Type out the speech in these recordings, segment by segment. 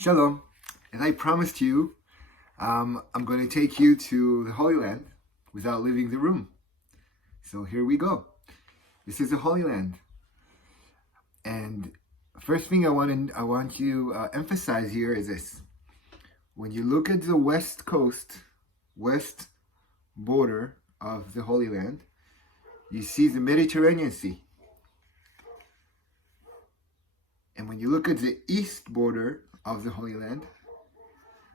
Shalom. As I promised you, I'm going to take you to the Holy Land without leaving the room. So here we go. This is the Holy Land. And first thing I want to emphasize here is this. When you look at the west border of the Holy Land, you see the Mediterranean Sea. And when you look at the east border of the Holy Land,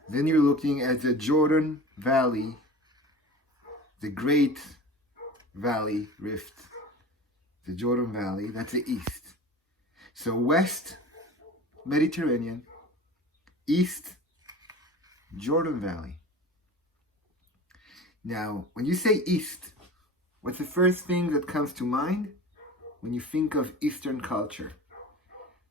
then you're looking at the Jordan Valley, the Great Valley Rift, the Jordan Valley, that's the east. So west, Mediterranean, east, Jordan Valley. Now, when you say east, what's the first thing that comes to mind when you think of Eastern culture?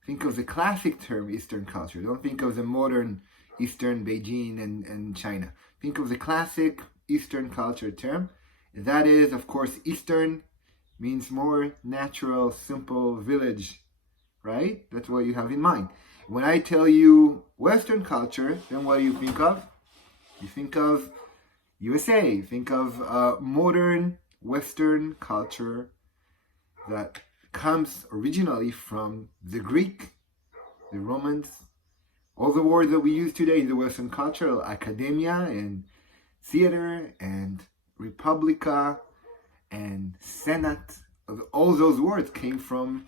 Think of the classic term Eastern culture. Don't think of the modern Eastern Beijing and China. Think of the classic Eastern culture term. That is, of course, Eastern means more natural, simple village, right? That's what you have in mind. When I tell you Western culture, then what do you think of? You think of USA. Think of modern Western culture that comes originally from the Greek, the Romans, all the words that we use today in the Western culture, academia and theater and republica and senate, all those words came from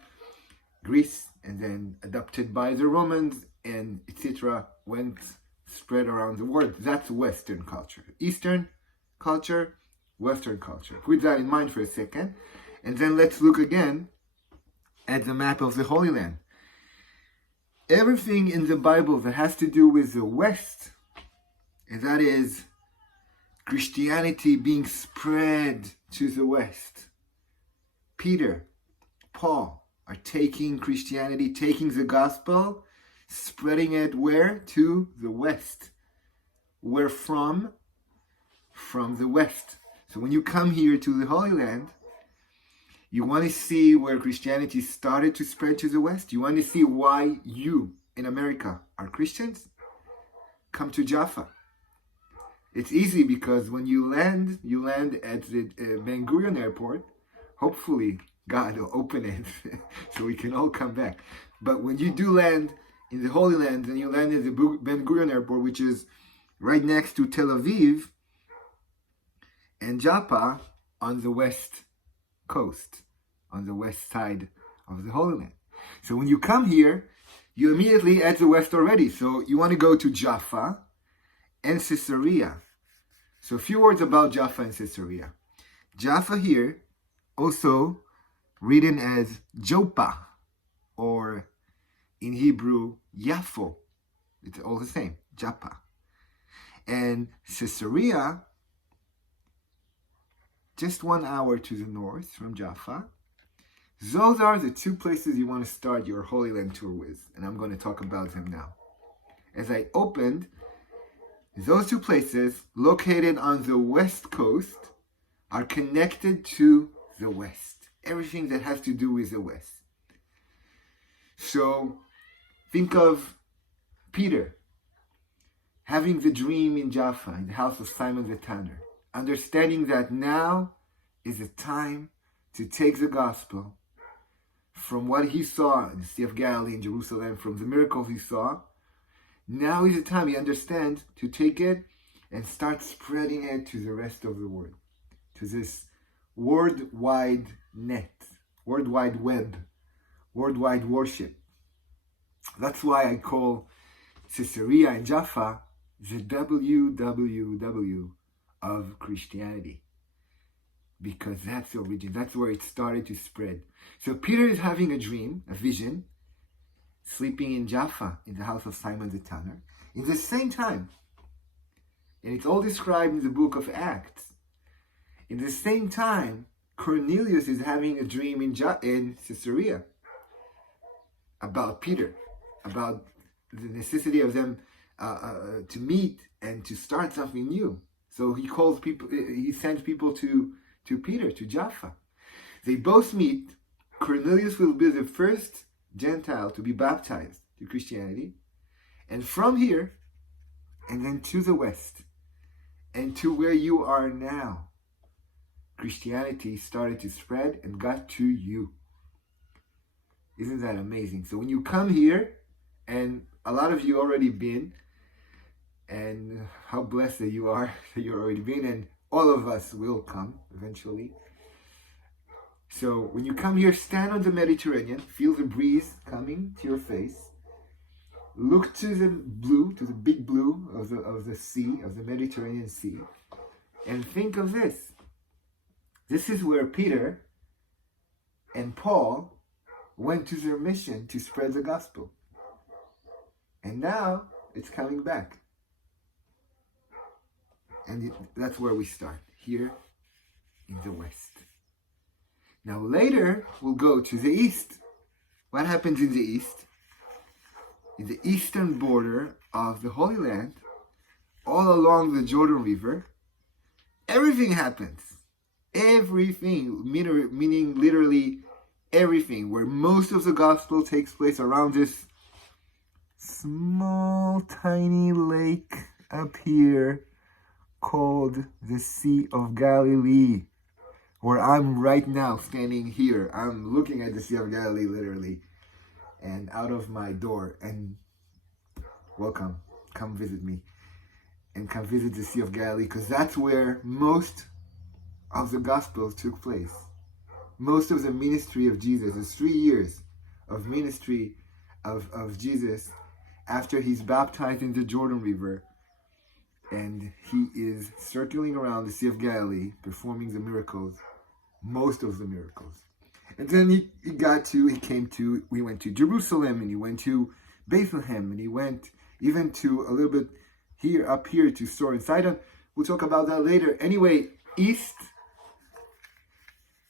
Greece and then adopted by the Romans and etc. went spread around the world. That's Western culture. Eastern culture, Western culture. Put that in mind for a second. And then let's look again at the map of the Holy Land. Everything in the Bible that has to do with the West, and that is Christianity being spread to the West. Peter, Paul are taking Christianity, taking the gospel, spreading it where? To the West. Where from? From the West. So when you come here to the Holy Land, you want to see where Christianity started to spread to the West? You want to see why you in America are Christians? Come to Jaffa. It's easy because when you land at the Ben Gurion airport. Hopefully God will open it so we can all come back. But when you do land in the Holy Land, and you land at the Ben Gurion airport, which is right next to Tel Aviv and Jaffa on the west coast, on the west side of the Holy Land. So when you come here, you immediately at the west already. So you want to go to Jaffa and Caesarea. So a few words about Jaffa and Caesarea. Jaffa here, also written as Joppa, or in Hebrew, Yafo. It's all the same, Joppa. And Caesarea, just 1 hour to the north from Jaffa. Those are the two places you want to start your Holy Land tour with, and I'm going to talk about them now. As I opened, those two places, located on the west coast, are connected to the west. Everything that has to do with the west. So, think of Peter having the dream in Jaffa, in the house of Simon the Tanner, understanding that now is the time to take the gospel from what he saw in the Sea of Galilee in Jerusalem, from the miracles he saw. Now is the time, he understands, to take it and start spreading it to the rest of the world, to this worldwide net, worldwide web, worldwide worship. That's why I call Caesarea and Jaffa the WWW of Christianity, because that's the origin, that's where it started to spread. So Peter is having a dream, a vision, sleeping in Jaffa, in the house of Simon the Tanner. In the same time, and it's all described in the book of Acts, in the same time, Cornelius is having a dream in Caesarea about Peter, about the necessity of them to meet and to start something new. So he calls people, he sends people to Peter, to Jaffa. They both meet. Cornelius will be the first Gentile to be baptized to Christianity. And from here, and then to the west, and to where you are now, Christianity started to spread and got to you. Isn't that amazing? So when you come here, and a lot of you already been, and how blessed that you are that you're already been, and all of us will come eventually. So when you come here, stand on the Mediterranean, feel the breeze coming to your face, look to the blue, to the big blue of the sea, of the Mediterranean Sea, and think of this. This is where Peter and Paul went to their mission to spread the gospel. And now it's coming back. And that's where we start, here in the west. Now later, we'll go to the east. What happens in the east? In the eastern border of the Holy Land, all along the Jordan River, everything happens. Everything, meaning literally everything, where most of the gospel takes place around this small, tiny lake up here called the Sea of Galilee, where I'm right now standing here. I'm looking at the Sea of Galilee, literally, and out of my door. And welcome, come visit me, and come visit the Sea of Galilee, because that's where most of the Gospels took place. Most of the ministry of Jesus, the 3 years of ministry of Jesus after he's baptized in the Jordan River, and he is circling around the Sea of Galilee, performing the miracles, most of the miracles. And then we went to Jerusalem, and he went to Bethlehem, and he went even to a little bit up here to Sor and Sidon. We'll talk about that later. Anyway, east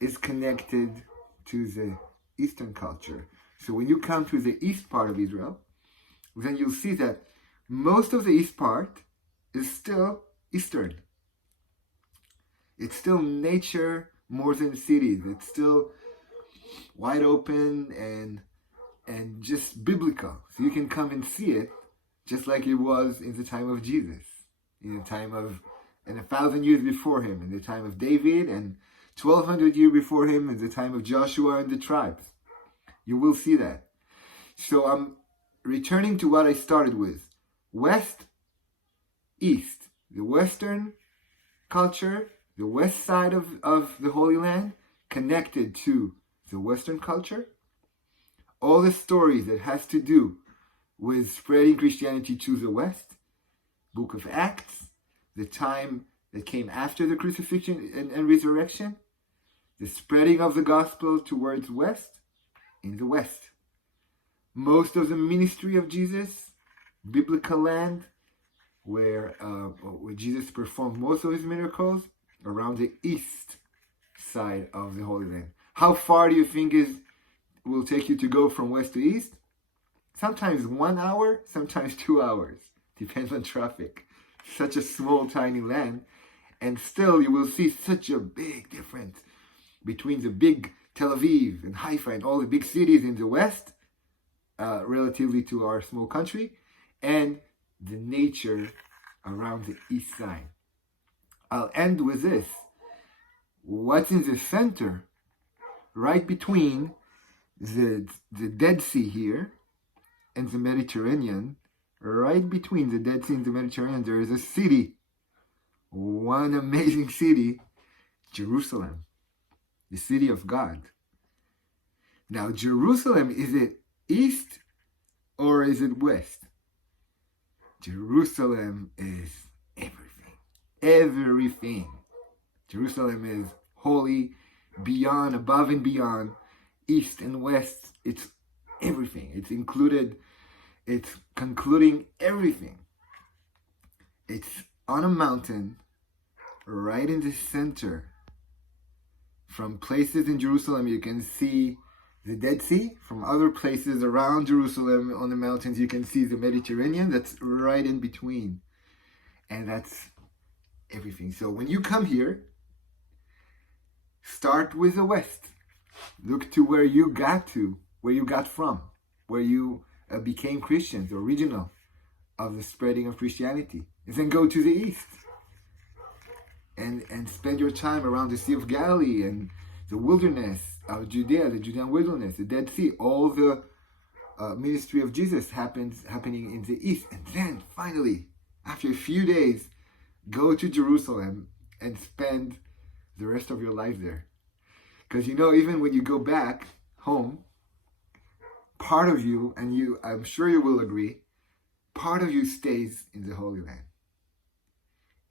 is connected to the Eastern culture. So when you come to the east part of Israel, then you'll see that most of the east part is still Eastern. It's still nature more than cities. It's still wide open and just biblical. So you can come and see it just like it was in the time of Jesus, in the time of, and 1,000 years before him, in the time of David, and 1,200 years before him, in the time of Joshua and the tribes. You will see that. So I'm returning to what I started with. West, east. The Western culture, the west side of the Holy Land, connected to the Western culture. All the stories that has to do with spreading Christianity to the West. Book of Acts, the time that came after the crucifixion and resurrection. The spreading of the gospel towards West, in the West. Most of the ministry of Jesus, biblical land, where Jesus performed most of his miracles, around the east side of the Holy Land. How far do you think will take you to go from west to east? Sometimes 1 hour, sometimes 2 hours. Depends on traffic. Such a small, tiny land. And still you will see such a big difference between the big Tel Aviv and Haifa and all the big cities in the west, relatively to our small country, and the nature around the east side. I'll end with this. What's in the center, right between the Dead Sea here and the Mediterranean, right between the Dead Sea and the Mediterranean, there is a city, one amazing city, Jerusalem, the city of God. Now, Jerusalem, is it east or is it west? Jerusalem is everything. Everything. Jerusalem is holy, beyond, above and beyond, east and west. It's everything. It's included. It's concluding everything. It's on a mountain, right in the center. From places in Jerusalem, you can see the Dead Sea. From other places around Jerusalem on the mountains, you can see the Mediterranean. That's right in between. And that's everything. So when you come here, start with the west. Look to where you got from, where you became Christians, original of the spreading of Christianity. And then go to the east and spend your time around the Sea of Galilee and the wilderness of Judea, the Judean wilderness, the Dead Sea. All the ministry of Jesus happening in the east. And then finally, after a few days, go to Jerusalem and spend the rest of your life there. Because even when you go back home, part of you, and I'm sure you will agree, part of you stays in the Holy Land.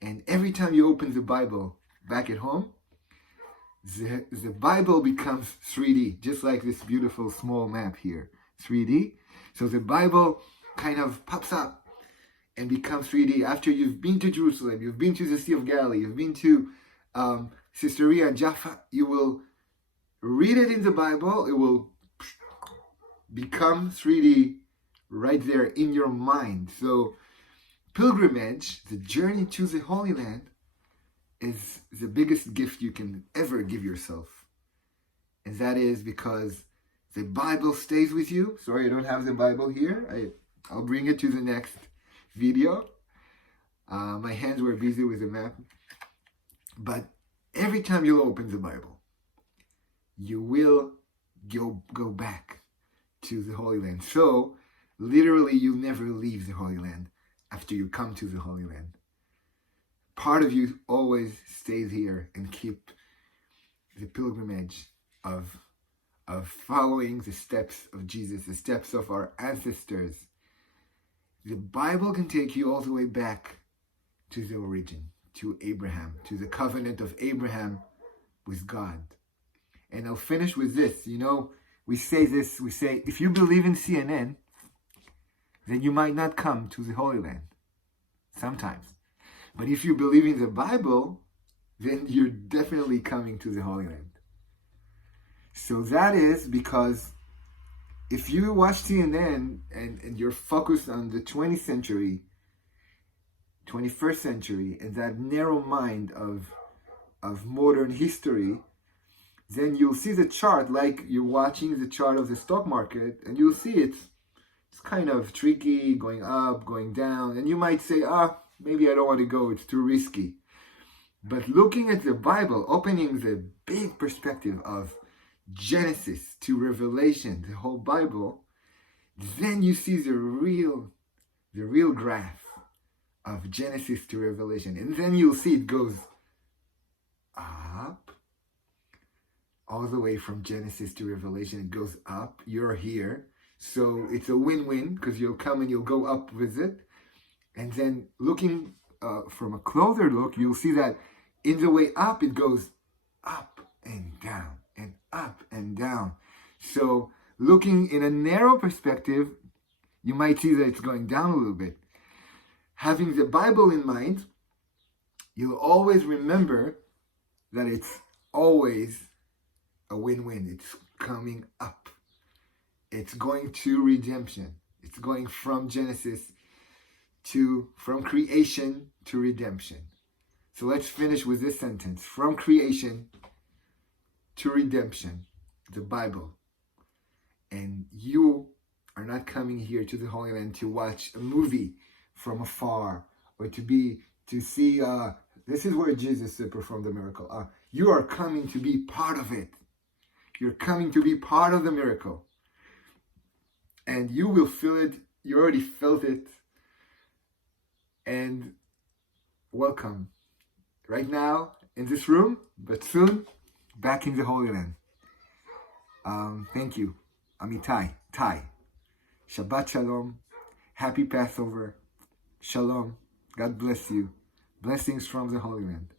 And every time you open the Bible back at home, the Bible becomes 3D, just like this beautiful small map here, 3D. So the Bible kind of pops up and becomes 3D after you've been to Jerusalem, you've been to the Sea of Galilee, you've been to Caesarea and Jaffa. You will read it in the Bible, it will become 3D right there in your mind. So pilgrimage, the journey to the Holy Land, is the biggest gift you can ever give yourself. And that is because the Bible stays with you. Sorry, I don't have the Bible here. I'll bring it to the next video. My hands were busy with the map. But every time you open the Bible, you will go back to the Holy Land. So, literally, you never leave the Holy Land after you come to the Holy Land. Part of you always stays here and keep the pilgrimage of following the steps of Jesus, the steps of our ancestors. The Bible can take you all the way back to the origin, to Abraham, to the covenant of Abraham with God. And I'll finish with this. We say, if you believe in CNN, then you might not come to the Holy Land. Sometimes. But if you believe in the Bible, then you're definitely coming to the Holy Land. So that is because if you watch CNN and you're focused on the 20th century, 21st century, and that narrow mind of modern history, then you'll see the chart like you're watching the chart of the stock market, and you'll see it's kind of tricky, going up, going down, and you might say, maybe I don't want to go, it's too risky. But looking at the Bible, opening the big perspective of Genesis to Revelation, the whole Bible, then you see the real graph of Genesis to Revelation. And then you'll see it goes up, all the way from Genesis to Revelation. It goes up, you're here. So it's a win-win, because you'll come and you'll go up with it. And then looking from a closer look, you'll see that in the way up, it goes up and down and up and down. So looking in a narrow perspective, you might see that it's going down a little bit. Having the Bible in mind, you'll always remember that it's always a win-win. It's coming up. It's going to redemption. It's going from Genesis from creation to redemption. So let's finish with this sentence. From creation to redemption, the Bible. And you are not coming here to the Holy Land to watch a movie from afar, or to see this is where Jesus performed the miracle. You are coming to be part of it. You're coming to be part of the miracle. And you will feel it. You already felt it. And welcome. Right now in this room, but soon back in the Holy Land. Thank you. Amitai, Tai. Shabbat Shalom. Happy Passover. Shalom. God bless you. Blessings from the Holy Land.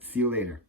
See you later.